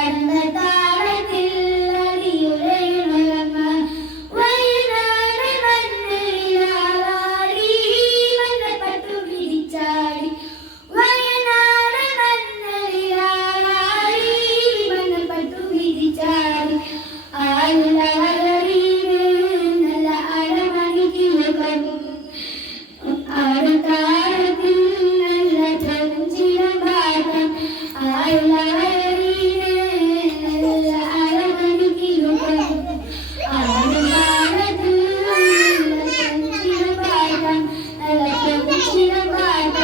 Bye. Bye. തലക്കൽ ചിറവാർത്ത